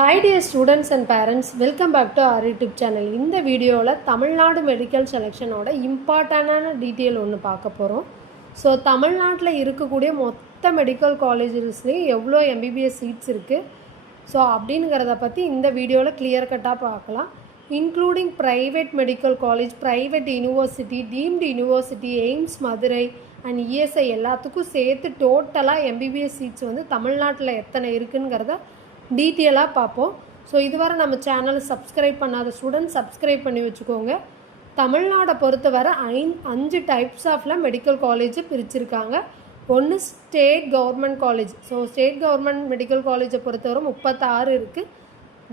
Hi dear students and parents, welcome back to our YouTube channel. இந்த வீடியோவில் Tamil Nadu medical செலெக்ஷனோட இம்பார்ட்டண்டான detail ஒன்று பார்க்க போகிறோம். ஸோ தமிழ்நாட்டில் இருக்கக்கூடிய மொத்த மெடிக்கல் காலேஜஸ்லேயும் எவ்வளோ MBBS சீட்ஸ் இருக்குது ஸோ அப்படிங்கிறத பற்றி இந்த வீடியோவில் கிளியர் கட்டாக பார்க்கலாம். Including private medical college, private university, deemed university, AIIMS Madurai and ESI எல்லாத்துக்கும் சேர்த்து டோட்டலாக MBBS சீட்ஸ் வந்து தமிழ்நாட்டில் எத்தனை இருக்குங்கிறத டீட்டெயிலாக பார்ப்போம். ஸோ இதுவரை நம்ம சேனலை சப்ஸ்கிரைப் பண்ணாத ஸ்டூடெண்ட் சப்ஸ்கிரைப் பண்ணி வச்சுக்கோங்க. தமிழ்நாடை பொறுத்தவரை 5 டைப்ஸ் ஆஃப்ல மெடிக்கல் காலேஜ் பிரிச்சிருக்காங்க. ஒன்று state government college. So state government medical காலேஜை பொறுத்தவரை 36 இருக்குது.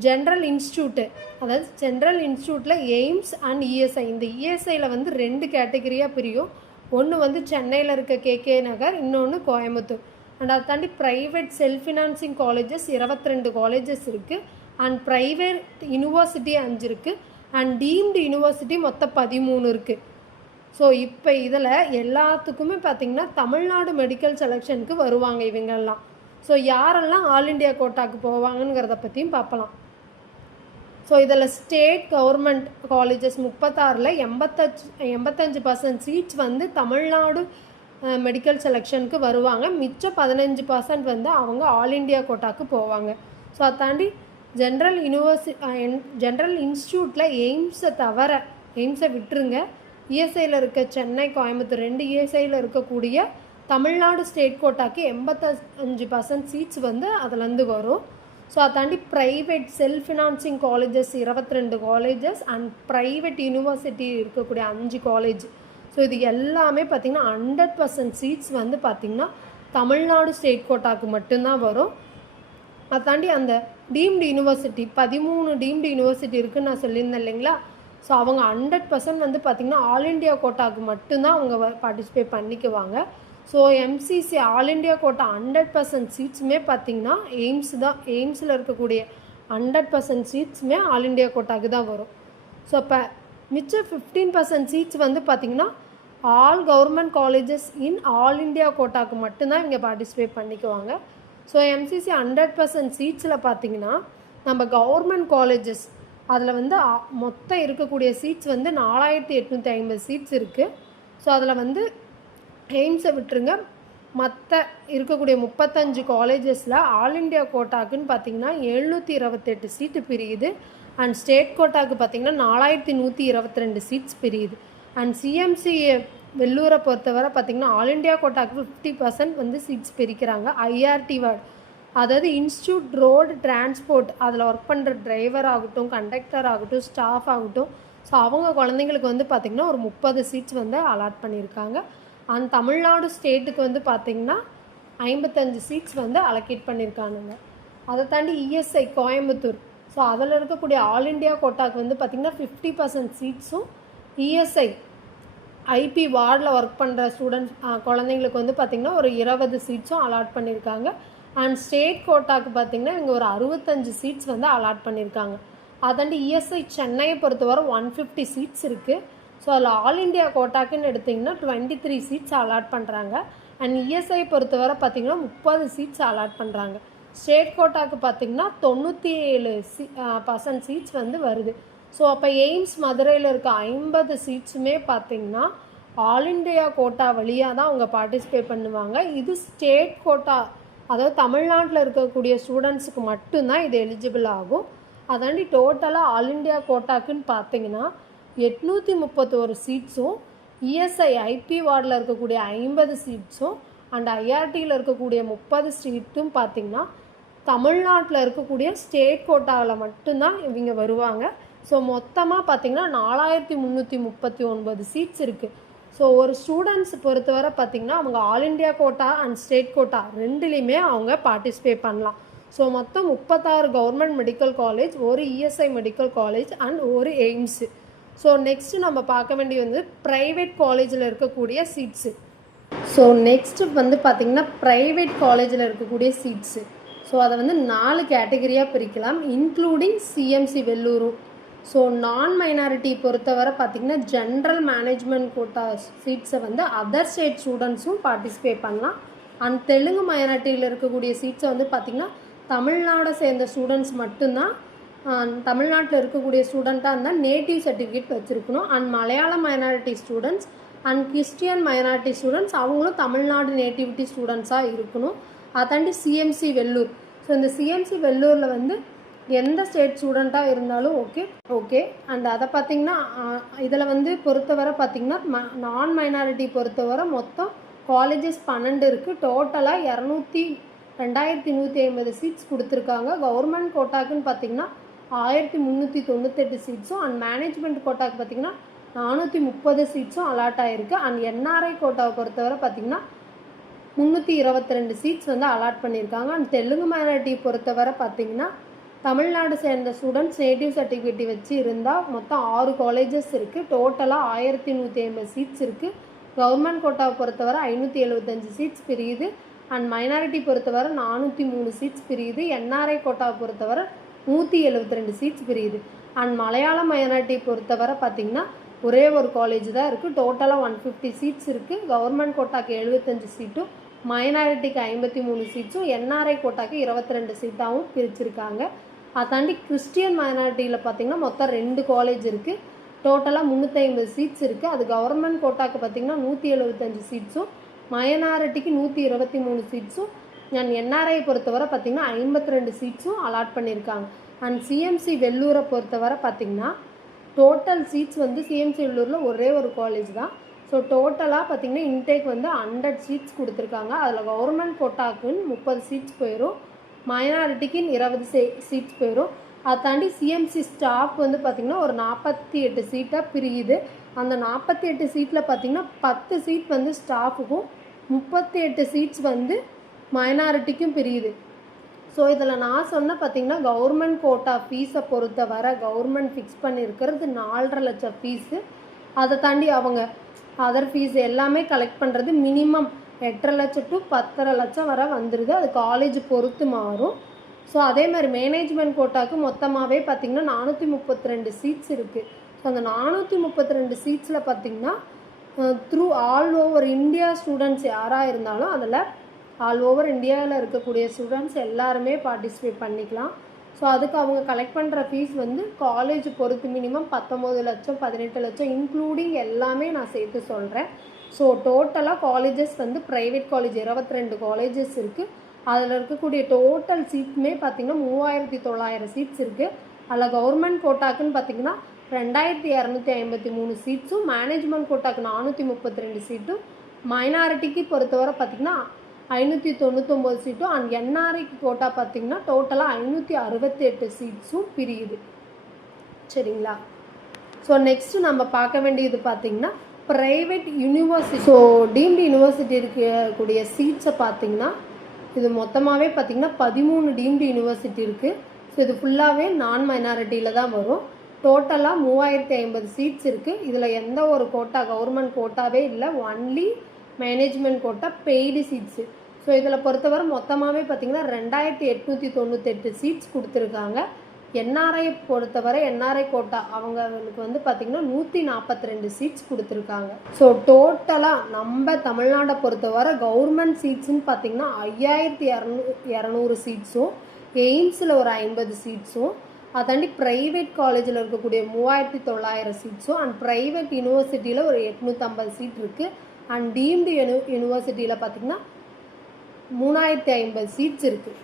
ஜென்ரல் இன்ஸ்டியூட்டு, அதாவது ஜென்ரல் இன்ஸ்டியூட்டில் எய்ம்ஸ் அண்ட் ESI. இந்த ESIயில் வந்து 2 கேட்டகரியாக பிரியும். ஒன்று வந்து சென்னையில் இருக்க KK நகர், இன்னொன்று கோயம்புத்தூர். அண்ட் அதை தாண்டி private self financing colleges 22 colleges இருக்குது. அண்ட் ப்ரைவேட் யூனிவர்சிட்டி 5 இருக்குது. அண்ட் டீம்டு யூனிவர்சிட்டி மொத்தம் 13 இருக்குது. ஸோ இப்போ இதில் எல்லாத்துக்குமே பார்த்திங்கன்னா தமிழ்நாடு மெடிக்கல் செலெக்ஷனுக்கு வருவாங்க இவங்கெல்லாம். ஸோ யாரெல்லாம் ஆல் இண்டியா கோட்டாக்கு போவாங்கங்கிறத பற்றியும் பார்க்கலாம். ஸோ இதில் ஸ்டேட் கவர்மெண்ட் காலேஜஸ் 36ல் 85% சீட்ஸ் வந்து தமிழ்நாடு மெடிக்கல் செலெக்ஷனுக்கு வருவாங்க. மிச்சம் 15% வந்து அவங்க ஆல் இண்டியா கோட்டாக்கு போவாங்க. ஸோ அதை தாண்டி ஜென்ரல் இன்ஸ்டியூட்டில் எய்ம்ஸை தவிர, எய்ம்ஸை விட்டுருங்க, ESIயில் இருக்க சென்னை, கோயம்புத்தூர் 2 ESIயில் இருக்கக்கூடிய தமிழ்நாடு ஸ்டேட் கோட்டாக்கு 85% சீட்ஸ் வந்து அதுலேருந்து வரும். ஸோ அதை தாண்டி private self financing colleges 22 colleges and private university இருக்கக்கூடிய 5 காலேஜ். ஸோ இது எல்லாமே பார்த்திங்கன்னா 100% சீட்ஸ் வந்து பார்த்திங்கன்னா தமிழ்நாடு ஸ்டேட் கோட்டாக்கு மட்டும்தான் வரும். அதை தாண்டி அந்த டீம்டு யூனிவர்சிட்டி 13 டீம்டு யூனிவர்சிட்டி இருக்குதுன்னு நான் சொல்லியிருந்தேன் இல்லைங்களா. ஸோ அவங்க 100% வந்து பார்த்திங்கன்னா ஆல் இண்டியா கோட்டாக்கு மட்டும்தான் அவங்க பார்ட்டிசிபேட் பண்ணிக்குவாங்க. So MCC all India quota 100% சீட்ஸுமே பார்த்திங்கன்னா எய்ம்ஸ் தான். எய்ம்ஸில் இருக்கக்கூடிய 100% சீட்ஸுமே ஆல் இண்டியா கோட்டாக்கு தான் வரும். ஸோ இப்போ மிச்சம் 15% சீட்ஸ் வந்து பார்த்திங்கன்னா all government colleges in all India கோட்டாக்கு மட்டும்தான் இங்கே பார்ட்டிசிபேட் பண்ணிக்குவாங்க. ஸோ MCC 100% சீட்ஸில் பார்த்திங்கன்னா நம்ம கவர்மெண்ட் காலேஜஸ் அதில் வந்து மொத்தம் இருக்கக்கூடிய சீட்ஸ் வந்து 4850 சீட்ஸ் இருக்குது. ஸோ அதில் வந்து எய்ம்ஸை விட்டுருங்க, மற்ற இருக்கக்கூடிய 35 காலேஜஸில் ஆல் இண்டியா கோட்டாக்குன்னு பார்த்திங்கன்னா 728 சீட்டு பிரியுது. அண்ட் ஸ்டேட் கோட்டாக்கு பார்த்திங்கன்னா 4122 சீட்ஸ் பிரியுது. அண்ட் CMC வெள்ளூரை பொறுத்தவரை பார்த்திங்கன்னா ஆல் இண்டியா கோட்டாக்கு 50% வந்து சீட்ஸ் பிரிக்கிறாங்க. IRT வார்டு, அதாவது இன்ஸ்டியூட் ரோடு டிரான்ஸ்போர்ட், அதில் ஒர்க் பண்ணுற டிரைவர் ஆகட்டும், கண்டக்டர் ஆகட்டும், ஸ்டாஃப் ஆகட்டும், ஸோ அவங்க குழந்தைங்களுக்கு வந்து பார்த்திங்கன்னா ஒரு 30 சீட்ஸ் வந்து அலாட் பண்ணியிருக்காங்க. அண்ட் தமிழ்நாடு ஸ்டேட்டுக்கு வந்து பார்த்திங்கன்னா 55 சீட்ஸ் வந்து அலோகேட் பண்ணியிருக்கானுங்க. அதை தாண்டி ESI கோயம்புத்தூர், ஸோ அதில் இருக்கக்கூடிய ஆல் இண்டியா கோட்டாக்கு வந்து பார்த்திங்கன்னா 50% சீட்ஸும், ESI IP வார்டில் ஒர்க் பண்ணுற ஸ்டூடெண்ட்ஸ் குழந்தைங்களுக்கு வந்து பார்த்திங்கன்னா ஒரு 20 சீட்ஸும் அலாட் பண்ணியிருக்காங்க. அண்ட் ஸ்டேட் கோட்டாக்கு பார்த்திங்கன்னா இங்கே ஒரு 65 சீட்ஸ் வந்து அலாட் பண்ணியிருக்காங்க. அதாண்டி ESI சென்னையை பொறுத்தவரை 150 சீட்ஸ் இருக்குது. ஸோ அதில் ஆல் இண்டியா கோட்டாக்குன்னு எடுத்திங்கன்னா 23 சீட்ஸ் அலாட் பண்ணுறாங்க. அண்ட் ESI பொறுத்தவரை பார்த்திங்கன்னா 30 சீட்ஸ் அலாட் பண்ணுறாங்க. ஸ்டேட் கோட்டாக்கு பார்த்திங்கன்னா 97% சீட்ஸ் வந்து வருது. ஸோ அப்போ எய்ம்ஸ் மதுரையில் இருக்க 50 சீட்ஸுமே பார்த்திங்கன்னா ஆல் இண்டியா கோட்டா வழியாக தான் அவங்க பார்ட்டிசிபேட் பண்ணுவாங்க. இது ஸ்டேட் கோட்டா, அதாவது தமிழ்நாட்டில் இருக்கக்கூடிய ஸ்டூடெண்ட்ஸுக்கு மட்டும்தான் இது எலிஜிபிள் ஆகும். அதாண்டி டோட்டலாக ஆல் இண்டியா கோட்டாக்குன்னு பார்த்திங்கன்னா 831 சீட்ஸும், ESI IP வார்டில் இருக்கக்கூடிய 50 சீட்ஸும், அண்ட் IRTயில் இருக்கக்கூடிய 30 சீட்டும் பார்த்திங்கன்னா தமிழ்நாட்டில் இருக்கக்கூடிய ஸ்டேட் கோட்டாவில் மட்டும்தான் இவங்க வருவாங்க. ஸோ மொத்தமாக பார்த்திங்கன்னா 4339 சீட்ஸ் இருக்குது. ஸோ ஒரு ஸ்டூடெண்ட்ஸ் பொறுத்தவரை பார்த்திங்கன்னா அவங்க all India quota and state quota ரெண்டுலேயுமே அவங்க பார்ட்டிசிபேட் பண்ணலாம். ஸோ மொத்தம் 36 கவர்மெண்ட் மெடிக்கல் காலேஜ், ஒரு ESI மெடிக்கல் காலேஜ் அண்ட் ஒரு எய்ம்ஸு. ஸோ நெக்ஸ்ட்டு நம்ம பார்க்க வேண்டியது வந்து ப்ரைவேட் காலேஜில் இருக்கக்கூடிய சீட்ஸு. ஸோ நெக்ஸ்ட்டு வந்து பார்த்திங்கன்னா ப்ரைவேட் காலேஜில் இருக்கக்கூடிய சீட்ஸு. ஸோ அதை வந்து 4 கேட்டகரியாக பிரிக்கலாம், இன்க்ளூடிங் CMC வெள்ளூரும். ஸோ நான் மைனாரிட்டி பொறுத்தவரை பார்த்திங்கன்னா ஜென்ரல் மேனேஜ்மெண்ட் கோட்டா சீட்ஸை வந்து அதர் ஸ்டேட் ஸ்டூடெண்ட்ஸும் பார்ட்டிசிபேட் பண்ணலாம். அண்ட் தெலுங்கு மைனாரிட்டியில் இருக்கக்கூடிய சீட்ஸை வந்து பார்த்திங்கன்னா தமிழ்நாடை சேர்ந்த ஸ்டூடெண்ட்ஸ் மட்டும்தான் தமிழ்நாட்டில் இருக்கக்கூடிய ஸ்டூடெண்ட்டாக இருந்தால் நேட்டிவ் சர்டிஃபிகேட் வச்சுருக்கணும். And Malayalam minority students and Christian minority students அவங்களும் தமிழ்நாடு நேட்டிவிட்டி ஸ்டூடெண்ட்ஸாக இருக்கணும். அதாண்டி சிஎம்சி வெள்ளூர். ஸோ இந்த சிஎம்சி வெள்ளூரில் வந்து எந்த ஸ்டேட் ஸ்டூடெண்ட்டாக இருந்தாலும் ஓகே. அண்ட் அதை பார்த்திங்கன்னா இதில் வந்து பொறுத்தவரை பார்த்திங்கன்னா நான் மைனாரிட்டி பொறுத்தவரை மொத்தம் காலேஜஸ் 12 இருக்குது. டோட்டலாக 2150 சீட்ஸ் கொடுத்துருக்காங்க. கவர்மெண்ட் கோட்டாக்குன்னு பார்த்திங்கன்னா 1398 சீட்ஸும் அண்ட் மேனேஜ்மெண்ட் கோட்டாக்கு பார்த்திங்கன்னா 430 சீட்ஸும் அலாட் ஆகிருக்கு. அண்ட் என்ஆர்ஐ கோட்டாவை பொறுத்தவரை பார்த்திங்கன்னா 322 சீட்ஸ் வந்து அலாட் பண்ணியிருக்காங்க. அண்ட் தெலுங்கு மைனாரிட்டியை பொறுத்தவரை பார்த்திங்கன்னா தமிழ்நாடு சேர்ந்த ஸ்டூடெண்ட்ஸ் நேட்டிவ் சர்டிஃபிகேட் வச்சு இருந்தால் மொத்தம் 6 காலேஜஸ் இருக்குது. டோட்டலாக 1150 சீட்ஸ் இருக்குது. கவர்மெண்ட் கோட்டாவை பொறுத்தவரை 575 சீட்ஸ் பிரியுது. அண்ட் மைனாரிட்டி பொறுத்தவரை 403 சீட்ஸ் பிரியுது. என்ஆர்ஐ கோட்டாவை பொறுத்தவரை 172 சீட்ஸ் பிரியுது. அண்ட் மலையாளம் மைனாரிட்டி பொறுத்தவரை பார்த்திங்கன்னா ஒரே ஒரு காலேஜ் தான் இருக்குது. டோட்டலாக 150 சீட்ஸ் இருக்குது. கவர்மெண்ட் கோட்டாக்கு 75 சீட்டும் மைனாரிட்டிக்கு 53 சீட்ஸும் என்ஆர்ஐ கோட்டாக்கு 22 சீட்டாகவும் பிரிச்சிருக்காங்க. அதை தாண்டி கிறிஸ்டியன் மைனாரிட்டியில் பார்த்திங்கன்னா மொத்தம் 2 காலேஜ் இருக்குது. டோட்டலாக 350 சீட்ஸ் இருக்குது. அது கவர்மெண்ட் கோட்டாக்கு பார்த்திங்கன்னா 175 சீட்ஸும் மைனாரிட்டிக்கு 123 சீட்ஸும் அண்ட் என்ஆர்ஐ பொறுத்தவரை பார்த்திங்கன்னா 52 சீட்ஸும் அலாட் பண்ணியிருக்காங்க. அண்ட் சிஎம்சி வெள்ளூரை பொறுத்தவரை பார்த்திங்கன்னா டோட்டல் சீட்ஸ் வந்து சிஎம்சி வெள்ளூரில் ஒரே ஒரு காலேஜ் தான். ஸோ டோட்டலாக பார்த்திங்கன்னா இன்டேக் வந்து 100 சீட்ஸ் கொடுத்துருக்காங்க. அதில் கவர்மெண்ட் கோட்டாக்குன்னு 30 சீட்ஸ் போயிடும், மைனாரிட்டிக்குன்னு 20 சீட்ஸ் போயிடும். அதை தாண்டி சிஎம்சி ஸ்டாஃப் வந்து பார்த்திங்கன்னா ஒரு 48 சீட்டாக பிரியுது. அந்த 48 சீட்டில் பார்த்திங்கன்னா 10 சீட் வந்து ஸ்டாஃபுக்கும் 38 சீட்ஸ் வந்து மைனாரிட்டிக்கும் பிரியுது. ஸோ இதில் நான் சொன்ன பார்த்திங்கன்னா கவர்மெண்ட் கோட்டா ஃபீஸை பொறுத்த வர கவர்மெண்ட் ஃபிக்ஸ் பண்ணியிருக்கிறது 4.5 லட்சம் ஃபீஸு. அதை தாண்டி அவங்க அதர் ஃபீஸ் எல்லாமே கலெக்ட் பண்ணுறது மினிமம் 8.5 லட்சம் டு 10.5 லட்சம் வரை வந்துடுது. அது காலேஜ் பொறுத்து மாறும். ஸோ அதே மாதிரி மேனேஜ்மெண்ட் கோட்டாவுக்கு மொத்தமாகவே பார்த்திங்கன்னா 432 சீட்ஸ் இருக்குது. ஸோ அந்த 432 சீட்ஸில் பார்த்திங்கன்னா through all over India students யாராக இருந்தாலும் அதில் ஆல் ஓவர் இந்தியாவில் இருக்கக்கூடிய ஸ்டூடெண்ட்ஸ் எல்லாருமே பார்ட்டிசிபேட் பண்ணிக்கலாம். ஸோ அதுக்கு அவங்க கலெக்ட் பண்ணுற ஃபீஸ் வந்து காலேஜ் பொறுத்து மினிமம் 19 லட்சம் 18 லட்சம் இன்க்ளூடிங் எல்லாமே நான் சேர்த்து சொல்கிறேன். ஸோ டோட்டலாக காலேஜஸ் வந்து ப்ரைவேட் காலேஜ் 22 காலேஜஸ் இருக்குது. அதில் இருக்கக்கூடிய டோட்டல் சீட்ஸுமே பார்த்திங்கன்னா 3900 சீட்ஸ் இருக்குது. அதில் கவர்மெண்ட் கோட்டாக்குன்னு பார்த்திங்கன்னா 2253 சீட்ஸும் மேனேஜ்மெண்ட் கோட்டாக்கு 432 சீட்டும் மைனாரிட்டிக்கு பொறுத்தவரை பார்த்திங்கன்னா 599 சீட்டும் அண்ட் என்ஆர்ஐக்கு கோட்டா பார்த்திங்கன்னா டோட்டலாக 568 சீட்ஸும் பிரியுது. சரிங்களா? ஸோ நெக்ஸ்ட்டு நம்ம பார்க்க வேண்டியது பார்த்திங்கன்னா private university. So deemed university இருக்கக்கூடிய சீட்ஸை பார்த்திங்கன்னா இது மொத்தமாகவே பார்த்திங்கன்னா 13 டீம்டு யூனிவர்சிட்டி இருக்குது. ஸோ இது ஃபுல்லாகவே நான் மைனாரிட்டியில் தான் வரும். டோட்டலாக 3050 சீட்ஸ் இருக்குது. இதில் எந்த ஒரு கோட்டா கவர்மெண்ட் கோட்டாவே இல்லை, only management quota paid seats. So இதில் பொறுத்தவரை மொத்தமாகவே பார்த்திங்கன்னா 2898 சீட்ஸ் கொடுத்துருக்காங்க. என்ஆர்ஐ பொறுத்தவரை என்ஆர்ஐ கோட்டா அவங்களுக்கு வந்து பார்த்திங்கன்னா 142 சீட்ஸ் கொடுத்துருக்காங்க. ஸோ டோட்டலாக நம்ம தமிழ்நாடை பொறுத்தவரை கவர்மெண்ட் சீட்ஸுன்னு பார்த்திங்கன்னா 5200 சீட்ஸும் எய்ம்ஸில் ஒரு 50 சீட்ஸும் அதாண்டி ப்ரைவேட் காலேஜில் இருக்கக்கூடிய 3900 சீட்ஸும் அண்ட் ப்ரைவேட் யூனிவர்சிட்டியில் ஒரு 850 சீட் இருக்குது. அண்ட் டீம்டு யூனிவர்சிட்டியில் பார்த்திங்கன்னா 3050 சீட்ஸ் இருக்குது.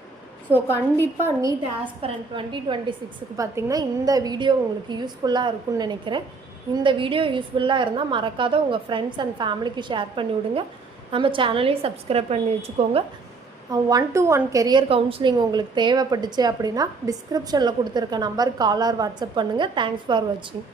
ஸோ கண்டிப்பாக நீட் ஆஸ்பிரண்ட் 2026க்கு பார்த்திங்கன்னா இந்த வீடியோ உங்களுக்கு யூஸ்ஃபுல்லாக இருக்கும்னு நினைக்கிறேன். இந்த வீடியோ யூஸ்ஃபுல்லாக இருந்தால் மறக்காத உங்கள் ஃப்ரெண்ட்ஸ் அண்ட் ஃபேமிலிக்கு ஷேர் பண்ணி விடுங்க. நம்ம சேனலையும் சப்ஸ்கிரைப் பண்ணி வச்சுக்கோங்க. 1-to-1 கெரியர் கவுன்சிலிங் உங்களுக்கு தேவைப்பட்டுச்சு அப்படின்னா டிஸ்கிரிப்ஷனில் கொடுத்துருக்க நம்பருக்கு கால் ஆர் வாட்ஸ்அப் பண்ணுங்கள். தேங்க்ஸ் ஃபார் வாட்சிங்.